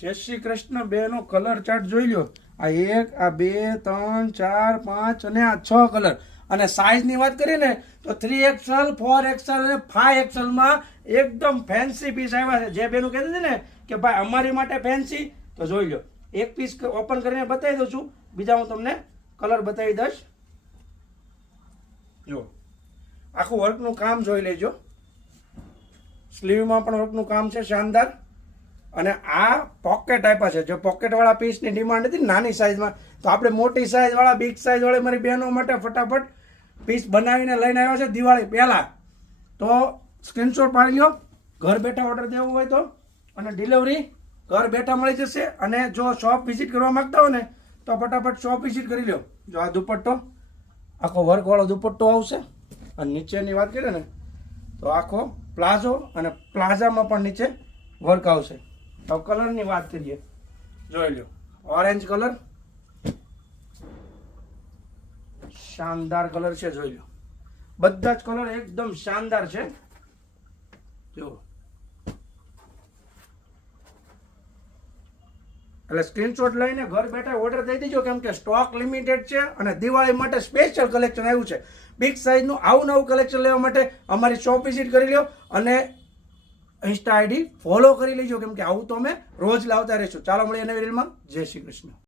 જય શ્રી કૃષ્ણ બેનો colour chart જોઈ લો. આ 1, આ 2, 3, 4, 5 અને આ 6 કલર. અને સાઇઝની વાત કરીએ ને તો 3XL, 4XL અને 5XL માં એકદમ ફેન્સી પીસ આવ્યા છે. જે બેનું કહેતી હતી ને કે ભાઈ અમારી માટે ફેન્સી, તો જોઈ લો. એક પીસ ઓપન કરીને બતાવી દઉં છું, બીજા હું તમને કલર બતાવી દઈશ. જો આખું વર્કનું કામ જોઈ લેજો. સ્લીવમાં પણ વર્કનું કામ છે શાનદાર. અને આ પોકેટ આપ્યા છે. જો પોકેટવાળા પીસની ડિમાન્ડ હતી નાની સાઇઝમાં, તો આપણે મોટી સાઇઝવાળા, બિગ સાઇઝવાળી મારી બહેનો માટે ફટાફટ પીસ બનાવીને લઈને આવ્યા છે દિવાળી પહેલાં. તો સ્ક્રીનશોટ પાડી લો. ઘર બેઠા ઓર્ડર દેવો હોય તો, અને ડિલિવરી ઘર બેઠા મળી જશે. અને જો શોપ વિઝિટ કરવા માંગતા હો ને તો ફટાફટ શોપ વિઝિટ કરી લો. જો આ દુપટ્ટો, આખો વર્કવાળો દુપટ્ટો આવશે. અને નીચેની વાત કરીએ ને તો આખો પ્લાઝો, અને પ્લાઝામાં પણ નીચે વર્ક આવશે. હવે કલરની વાત કરીએ, જોઈ લો. ઓરેન્જ કલર, શાનદાર કલર છે. જોઈ લો, બધા જ કલર એકદમ શાનદાર છે. જો એટલે સ્ક્રીનશોટ લઈને ઘર બેઠા ઓર્ડર દઈ દેજો, કેમ કે સ્ટોક લિમિટેડ છે અને દિવાળી માટે સ્પેશિયલ કલેક્શન આવ્યું છે. બિગ સાઇઝનું આવું નવું કલેક્શન લેવા માટે અમારી શોપ વિઝિટ કરી લો અને ઇન્સ્ટા આઈડી ફોલો કરી લેજો, કેમ કે આવું તો અમે રોજ લાવતા રહીશું. ચાલો મળીએ નવી રીલમાં. જય શ્રી કૃષ્ણ.